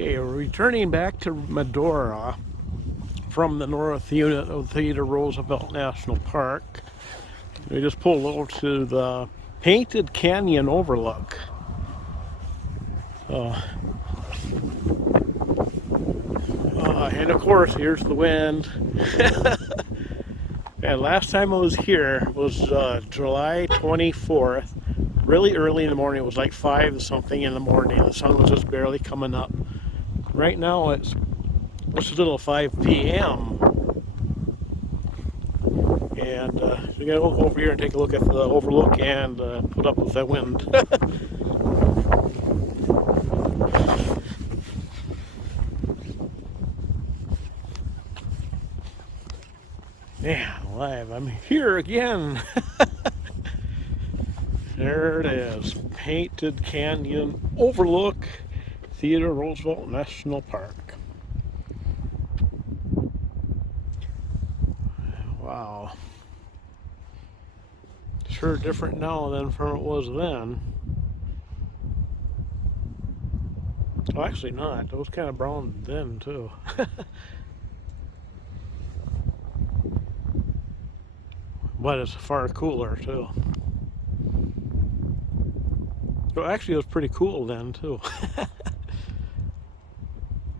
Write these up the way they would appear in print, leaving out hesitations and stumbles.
Okay, we're returning back to Medora from the north unit of Theodore Roosevelt National Park. We just pulled over to the Painted Canyon Overlook. And of course, here's the wind. And last time I was here was July 24th, really early in the morning. It was like 5 something in the morning. The sun was just barely coming up. Right now it's a little 5 p.m. And we're gonna go over here and take a look at the overlook and put up with that wind. Yeah, live. I'm here again. There it is. Painted Canyon Overlook, Theodore Roosevelt National Park. Wow. Sure different now than from it was then. Well, actually not. It was kind of brown then too. But it's far cooler too. Well, actually, it was pretty cool then too.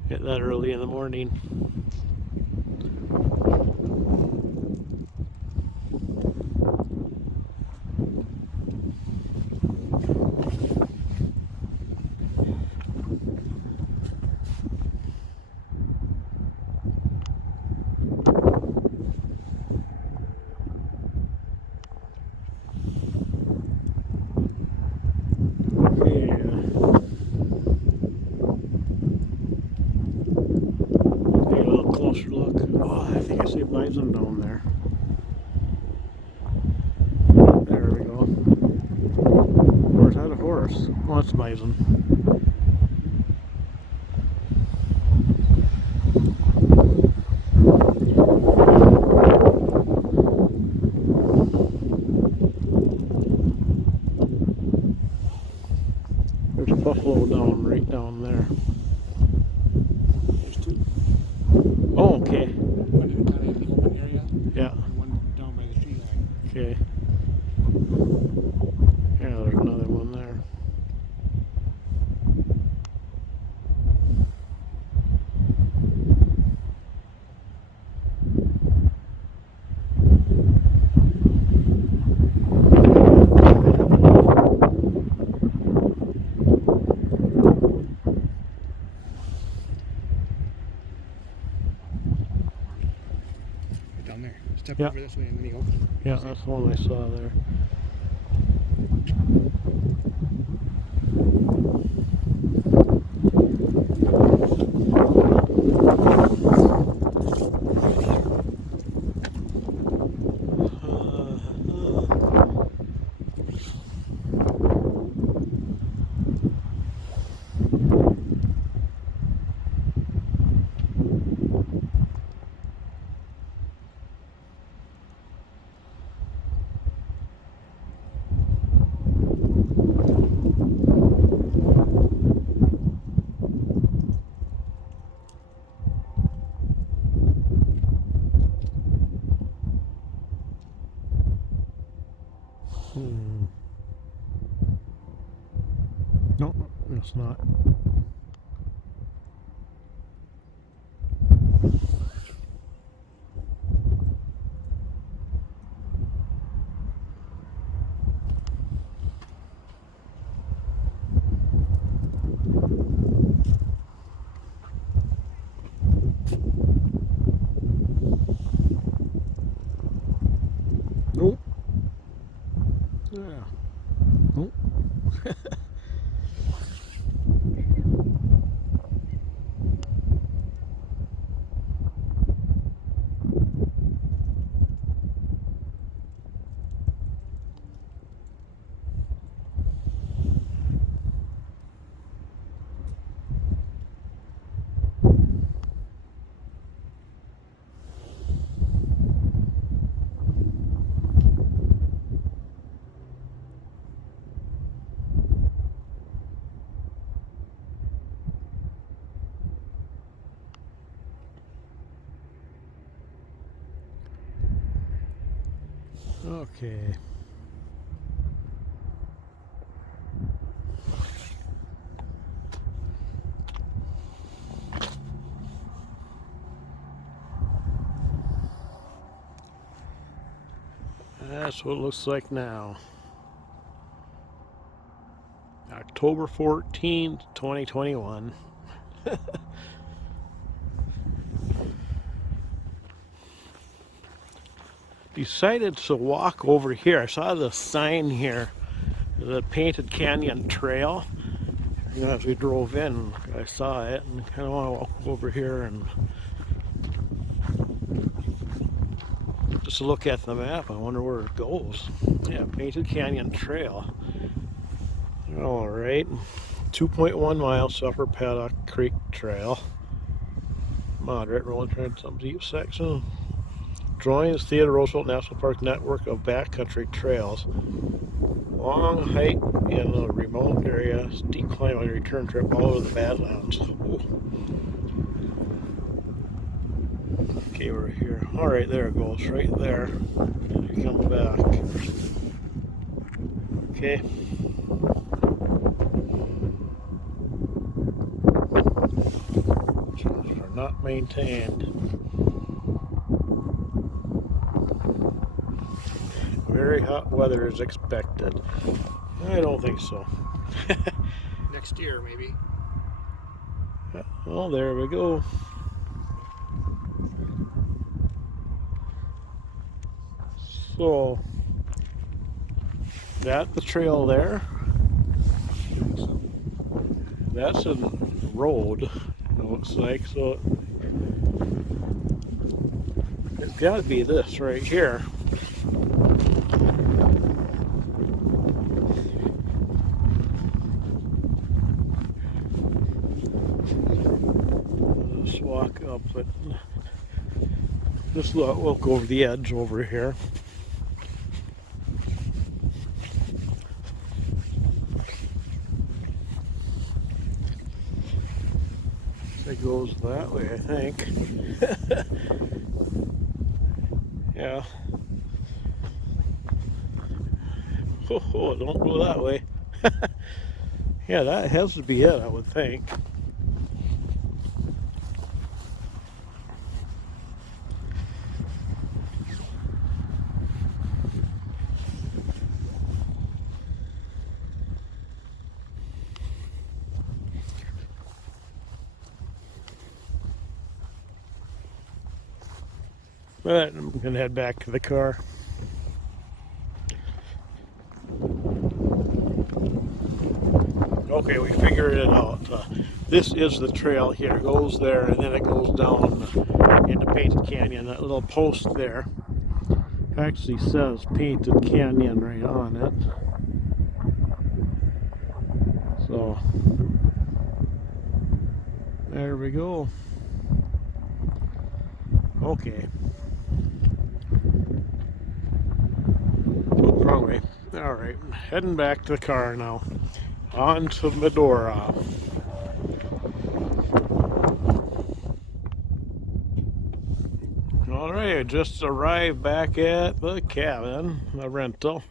Get that early in the morning. Closer look. Oh, I think I see a bison down there. There we go. Or is that a horse? Oh, it's a bison. There's a buffalo right down there. There's two. Oh, okay. One in kind of the open area. Yeah. And one down by the tree line. Okay. Yeah, there's another one there. Down there. Step Yeah. over this way and then you go. Yeah, that's the one I saw there. No, it's not. Nope. Yeah. Nope. Okay. That's what it looks like now. October 14th, 2021. Decided to walk over here. I saw the sign here, the Painted Canyon Trail. You know, as we drove in, I saw it and kind of want to walk over here and just look at the map. I wonder where it goes. Yeah, Painted Canyon Trail. All right, 2.1 miles, Upper Paddock Creek Trail. Moderate rolling trend, some deep section. Joins Theodore Roosevelt National Park network of backcountry trails. Long hike in a remote area, steep climb on a return trip all over the Badlands. Ooh. Okay, we're here. All right, there it goes, right there. And it comes back. Okay. Trails are not maintained. Very hot weather is expected. I don't think so. Next year, maybe. Well, there we go. So, that the trail there. That's a road, it looks like. So, it's got to be this right here. Let's walk up, but just look over the edge over here. It goes that way, I think. Yeah. Oh, don't go that way. Yeah, that has to be it, I would think. But I'm gonna head back to the car. Okay, we figured it out. This is the trail here. It goes there and then it goes down into Painted Canyon. That little post there actually says Painted Canyon right on it. So, there we go. Okay. Oops, wrong way. Alright, heading back to the car now. On to Medora. Alright, I just arrived back at the cabin, the rental.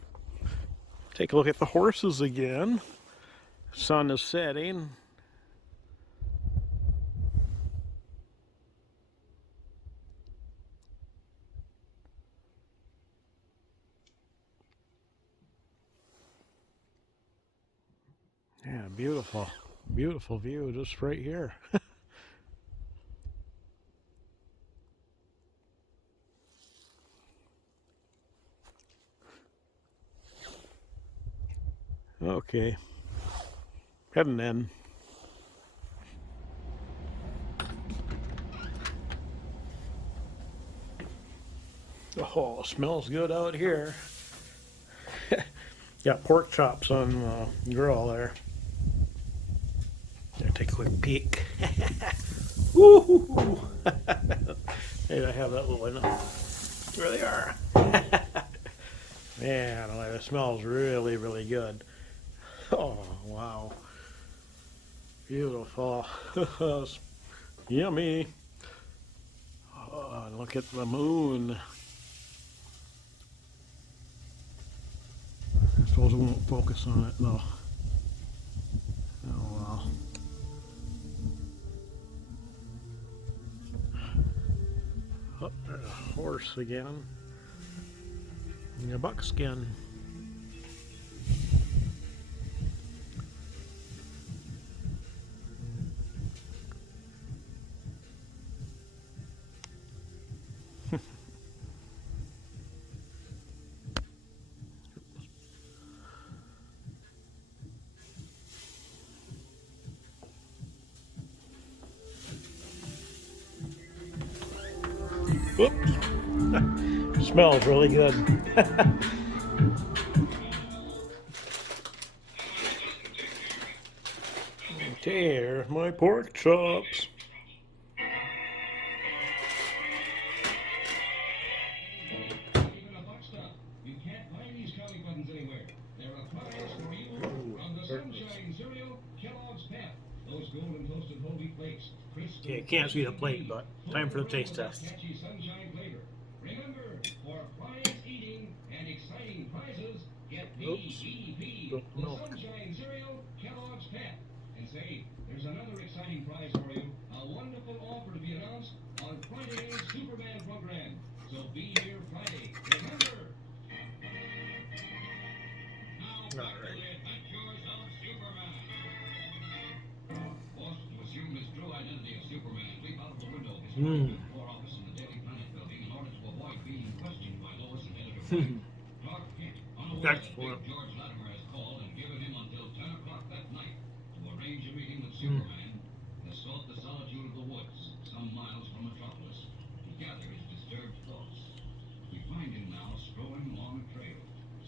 Take a look at the horses again. Sun is setting. Yeah, beautiful. Beautiful view just right here. Okay. Heading in. Oh, smells good out here. Got pork chops on the grill there. There, take a quick peek. Woo! Maybe I have that little one. There they are. Man, oh, it smells really, really good. Oh, wow. Beautiful. Yummy. Oh, look at the moon. suppose it won't focus on it though. Oh well. Oh, there's a horse again. And a buckskin. Whoops. Smells really good. There's my pork chops. You can't find these county buttons anywhere. There are products for you from the Sunshine Cereal, Kellogg's Pep. Those golden toasted whole wheat flakes. Okay, you can't see the plate, but time for the taste test. Catchy sunshine flavor. Remember, for prize eating and exciting prizes, get the EEP, the Sunshine Cereal, Kellogg's Pep. And say, there's another exciting prize for you. A wonderful offer to be announced on Friday's Superman program. So be here Friday. Remember. Now back to the adventures of Superman. Forced to assume his true identity of Superman, leap out of the window of his war office in the Daily Planet building in order to avoid being questioned by Lois and editor Frank. Clark Kent, unaware that Big George Latimer has called and given him until 10 o'clock that night to arrange a meeting with Superman, has sought the solitude of the woods, some miles from Metropolis, to gather his disturbed thoughts. We find him now strolling along a trail,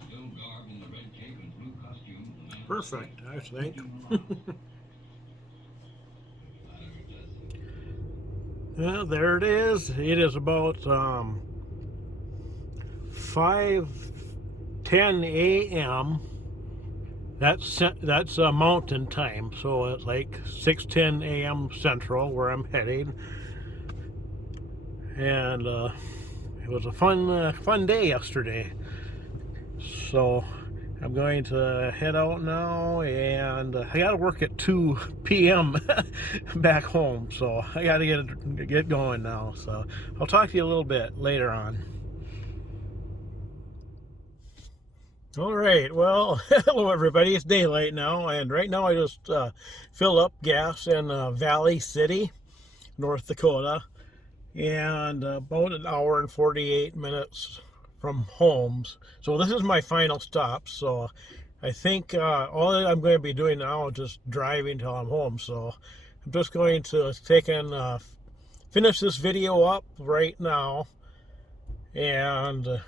still garbed in the red cape and blue costume of the man. Perfect, I think. Well, there it is. It is about 5:10 a.m. That's mountain time, so it's like 6:10 a.m. Central where I'm heading. And it was a fun day yesterday. So I'm going to head out now, and I got to work at 2 p.m. back home, so I got to get going now. So I'll talk to you a little bit later on. All right, well, hello everybody. It's daylight now, and right now I just filled up gas in Valley City, North Dakota, and about an hour and 48 minutes from homes. So this is my final stop. So I think all that I'm going to be doing now is just driving till I'm home. So I'm just going to take and finish this video up right now and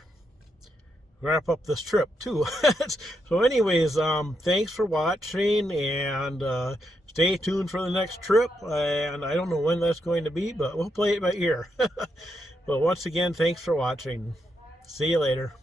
wrap up this trip too. So anyways, thanks for watching, and stay tuned for the next trip. And I don't know when that's going to be, but we'll play it by ear. But once again, thanks for watching. See you later.